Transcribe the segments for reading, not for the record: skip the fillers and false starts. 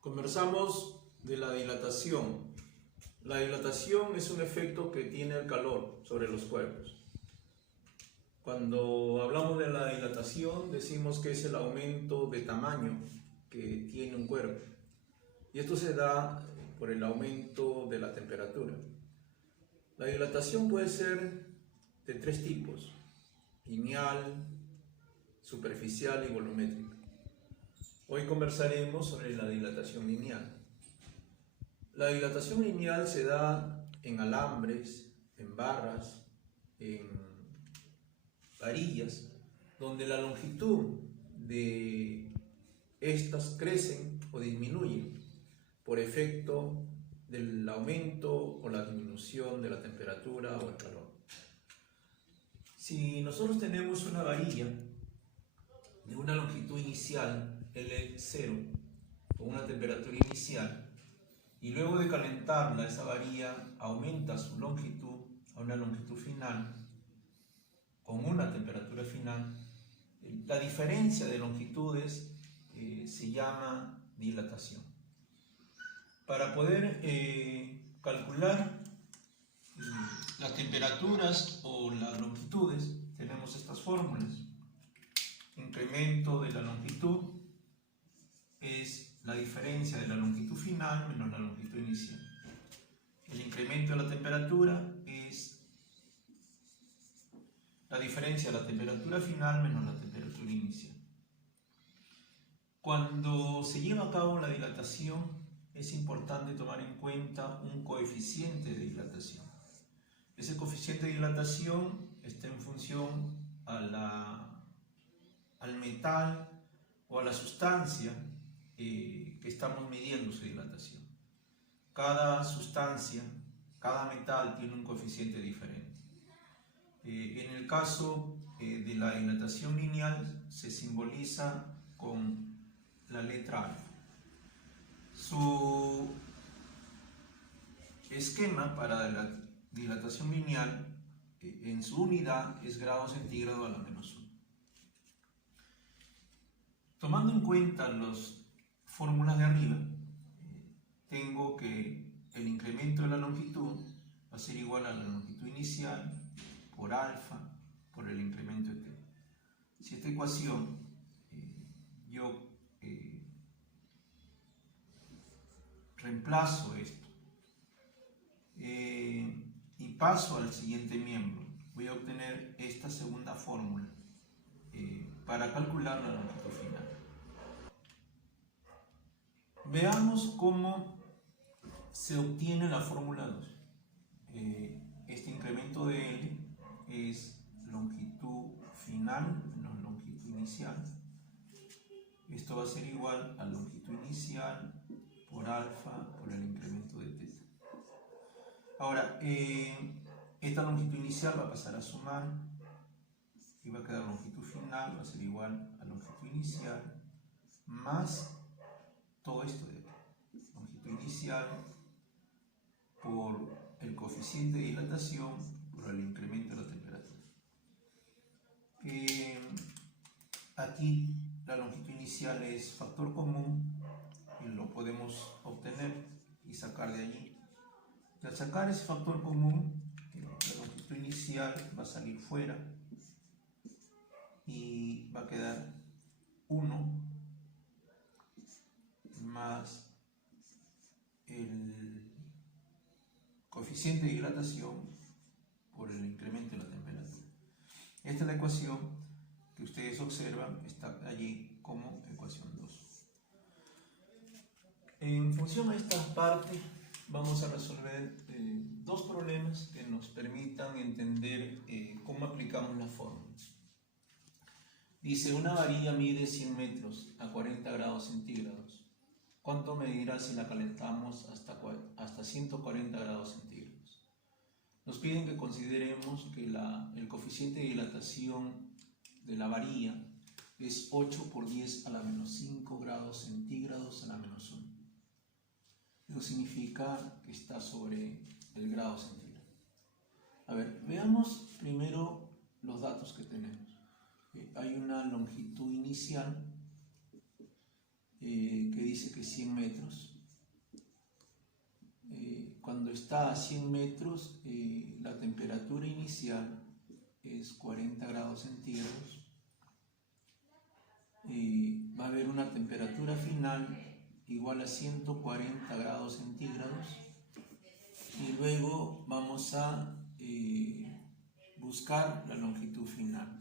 Conversamos de la dilatación. La dilatación es un efecto que tiene el calor sobre los cuerpos. Cuando hablamos de la dilatación, decimos que es el aumento de tamaño que tiene un cuerpo. Y esto se da por el aumento de la temperatura. La dilatación puede ser de tres tipos: lineal, superficial y volumétrica. Hoy conversaremos sobre la dilatación lineal. La dilatación lineal se da en alambres, en barras, en varillas, donde la longitud de estas crecen o disminuyen por efecto del aumento o la disminución de la temperatura o el calor. Si nosotros tenemos una varilla de una longitud inicial L0 con una temperatura inicial y luego de calentarla esa varilla aumenta su longitud a una longitud final con una temperatura final, la diferencia de longitudes se llama dilatación. Para poder calcular las temperaturas o las longitudes tenemos estas fórmulas. Incremento de la longitud es la diferencia de la longitud final menos la longitud inicial. El incremento de la temperatura es la diferencia de la temperatura final menos la temperatura inicial. Cuando se lleva a cabo la dilatación, es importante tomar en cuenta un coeficiente de dilatación. Ese coeficiente de dilatación está en función al metal o a la sustancia que estamos midiendo su dilatación. Cada sustancia, cada metal tiene un coeficiente diferente. En el caso de la dilatación lineal se simboliza con la letra alfa. Su esquema para la dilatación lineal en su unidad es grado centígrado a la menos 1. Tomando en cuenta las fórmulas de arriba, tengo que el incremento de la longitud va a ser igual a la longitud inicial por alfa por el incremento de t. Si esta ecuación yo reemplazo esto y paso al siguiente miembro, voy a obtener esta segunda fórmula para calcular la longitud final. Veamos cómo se obtiene la fórmula 2. Este incremento de L es longitud final menos longitud inicial. Esto va a ser igual a longitud inicial por alfa por el incremento de teta. Ahora, esta longitud inicial va a pasar a sumar y va a quedar longitud final, va a ser igual a longitud inicial más todo esto de acá. Longitud inicial por el coeficiente de dilatación por el incremento de la temperatura. Aquí la longitud inicial es factor común y lo podemos obtener y sacar de allí. Y al sacar ese factor común, la longitud inicial va a salir fuera y va a quedar 1 más el coeficiente de dilatación por el incremento de la temperatura. Esta es la ecuación que ustedes observan, está allí como ecuación 2. En función a esta parte vamos a resolver dos problemas que nos permitan entender cómo aplicamos las fórmulas. Dice, una varilla mide 100 metros a 40 grados centígrados. ¿Cuánto medirá si la calentamos hasta 140 grados centígrados? Nos piden que consideremos que el coeficiente de dilatación de la varilla es 8 por 10 a la menos 5 grados centígrados a la menos 1. Eso significa que está sobre el grado centígrado. A ver, veamos primero los datos que tenemos. Hay una longitud inicial que dice que 100 metros. Cuando está a 100 metros, la temperatura inicial es 40 grados centígrados. Va a haber una temperatura final igual a 140 grados centígrados. Y luego vamos a buscar la longitud final.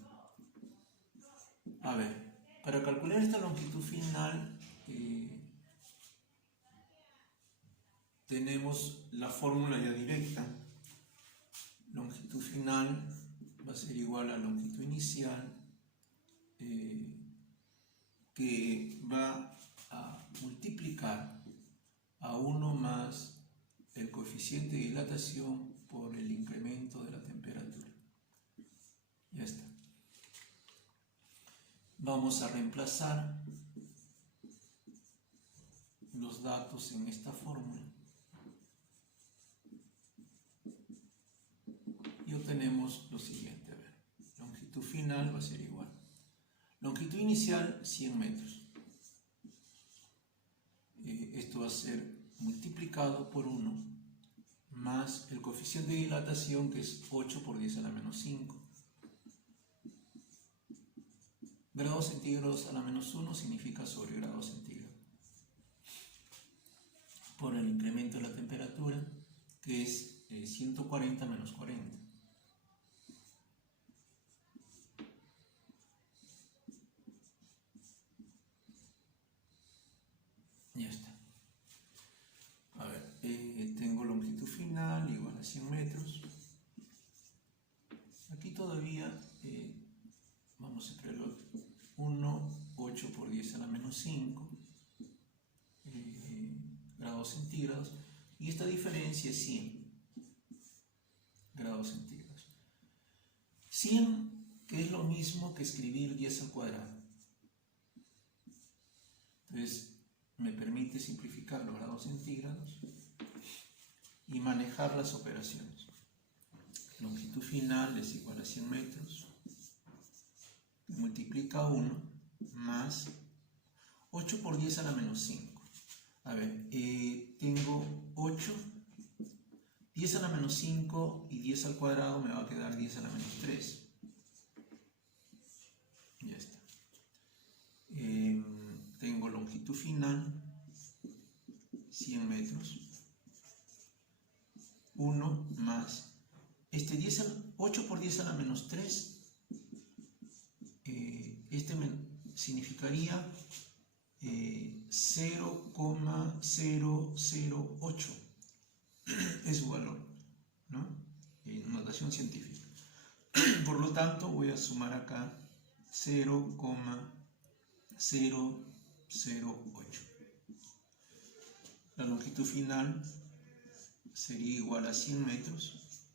A ver, para calcular esta longitud final tenemos la fórmula ya directa. Longitud final va a ser igual a longitud inicial, que va a multiplicar a 1 más el coeficiente de dilatación por el incremento de la temperatura. Ya está. Vamos a reemplazar los datos en esta fórmula y obtenemos lo siguiente. A ver, longitud final va a ser igual. Longitud inicial, 100 metros. Esto va a ser multiplicado por 1 más el coeficiente de dilatación, que es 8 por 10 a la menos 5. Grados centígrados a la menos 1 significa sobre grados centígrados. Por el incremento de la temperatura, que es 140 menos 40. Ya está. A ver, tengo longitud final igual a 100 metros. Aquí todavía vamos a escribirlo 1, 8 por 10 a la menos 5 grados centígrados, y esta diferencia es 100 grados centígrados. 100, que es lo mismo que escribir 10 al cuadrado. Entonces, me permite simplificar los grados centígrados y manejar las operaciones. Longitud final es igual a 100 metros, multiplica 1 más 8 por 10 a la menos 5. A ver, tengo 8, 10 a la menos 5 y 10 al cuadrado me va a quedar 10 a la menos 3. Ya está. Tengo longitud final, 100 metros, 1 más, 8 por 10 a la menos 3, significaría 0,008, es su valor, ¿no? En notación científica. Por lo tanto, voy a sumar acá 0,008. La longitud final sería igual a 100 metros,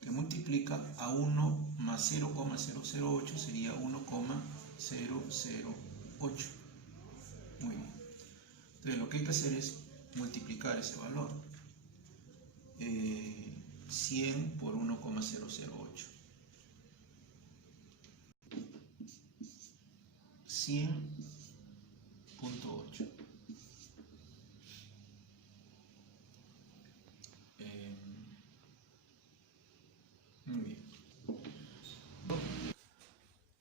que multiplica a 1 más 0,008 sería 1,008. Muy bien. Entonces lo que hay que hacer es multiplicar ese valor. 100 por 1,008. 100.8. Muy bien.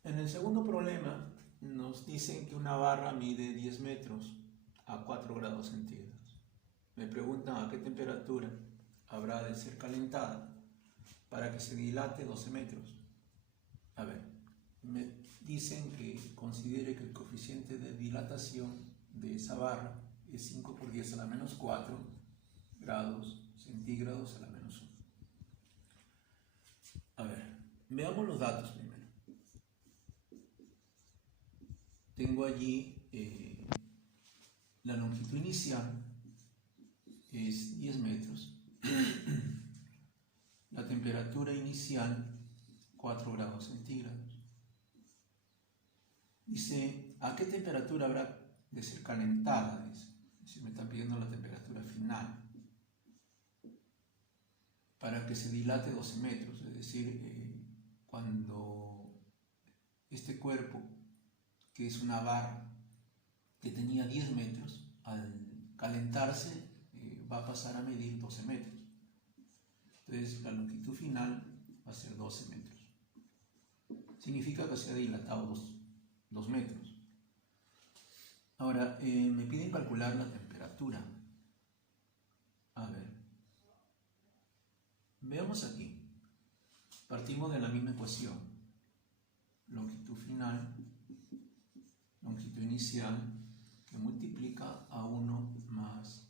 En el segundo problema nos dicen que una barra mide 10 metros a 4 grados centígrados. Me preguntan a qué temperatura habrá de ser calentada para que se dilate 12 metros. A ver, me dicen que considere que el coeficiente de dilatación de esa barra es 5 por 10 a la menos 4 grados centígrados a la menos 1. A ver, veamos los datos primero. Tengo allí la longitud inicial es 10 metros. La temperatura inicial 4 grados centígrados. Dice, ¿a qué temperatura habrá de ser calentada? Dice, me están pidiendo la temperatura final para que se dilate 12 metros, es decir, cuando este cuerpo, que es una barra, que tenía 10 metros, al calentarse va a pasar a medir 12 metros. Entonces la longitud final va a ser 12 metros. Significa que se ha dilatado 2 metros. Ahora, me piden calcular la temperatura. A ver, veamos aquí. Partimos de la misma ecuación. Longitud final, longitud inicial, que multiplica a 1 más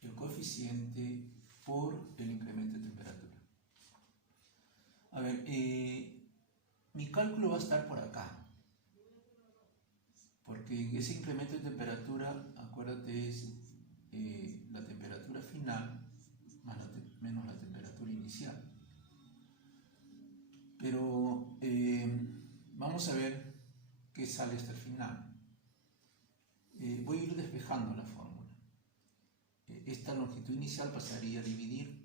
el coeficiente por el incremento de temperatura. A ver, mi cálculo va a estar por acá, porque ese incremento de temperatura, acuérdate, es la temperatura final menos la temperatura inicial. Pero vamos a ver qué sale hasta el final. Voy a ir despejando la fórmula. Esta longitud inicial pasaría a dividir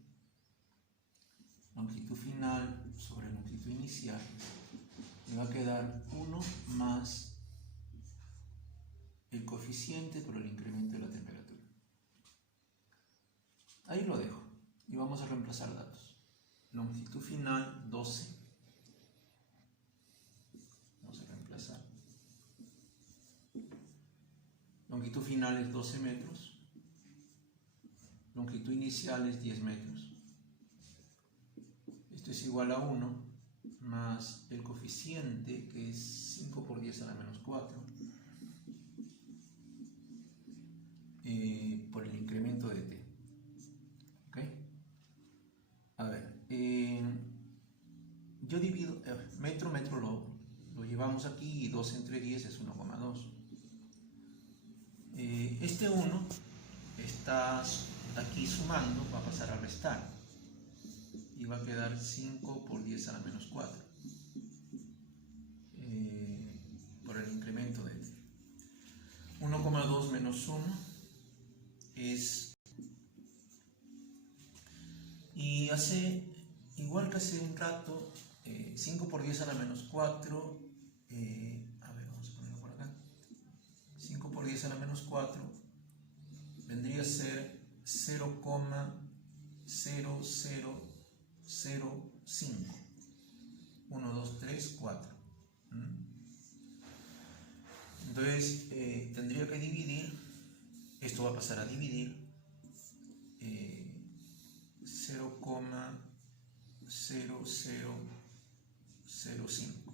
longitud final sobre longitud inicial. Me va a quedar 1 más el coeficiente por el incremento de la temperatura. Ahí lo dejo y vamos a reemplazar datos. Longitud final 12. Vamos a reemplazar. Longitud final es 12 metros. Longitud inicial es 10 metros. Esto es igual a 1 más el coeficiente, que es 5 por 10 a la menos 4, por el incremento de t. ¿Ok? A ver, yo divido metro lo llevamos aquí, y 2 entre 10 es 1,2. Este 1 está aquí sumando, va a pasar a restar y va a quedar 5 por 10 a la menos 4 por el incremento de t. 1,2 menos 1 es, y hace igual que hace un rato, 5 por 10 a la menos 4, a ver, vamos a ponerlo por acá. 5 por 10 a la menos 4 vendría a ser 0,0005. 1, 2, 3, 4. Entonces tendría que dividir, esto va a pasar a dividir 0,0005.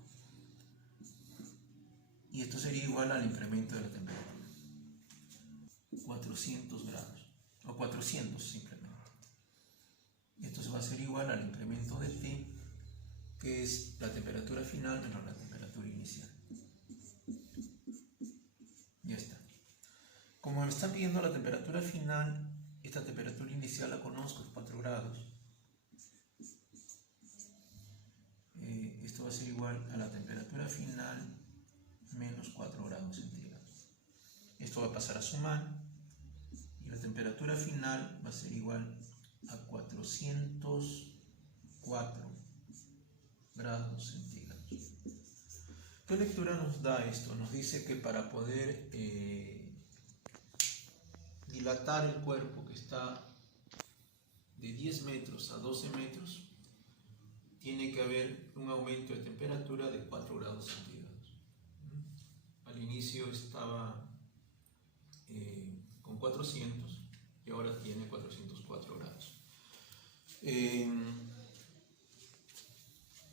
Y esto sería igual al incremento de la temperatura. 400 grados, o 400 simplemente. Y esto se va a hacer igual al incremento de T, que es la temperatura final menos la temperatura inicial. Ya está. Como me están pidiendo la temperatura final, esta temperatura inicial la conozco, es 4 grados. Esto va a ser igual a la temperatura final menos 4 grados centígrados. Esto va a pasar a sumar y la temperatura final va a ser igual a 404 grados centígrados. ¿Qué lectura nos da esto? Nos dice que para poder dilatar el cuerpo, que está de 10 metros a 12 metros, tiene que haber un aumento de temperatura de 4 grados centígrados. Al inicio estaba con 400 y ahora tiene 404 grados.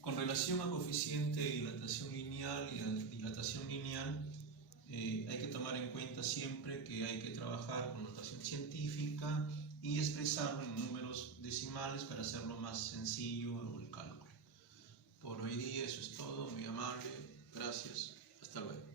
Con relación a coeficiente de dilatación lineal y de dilatación lineal, hay que tomar en cuenta siempre que hay que trabajar con notación científica y expresarlo en números decimales para hacerlo más sencillo el cálculo. Por hoy día eso es todo, muy amable, gracias, hasta luego.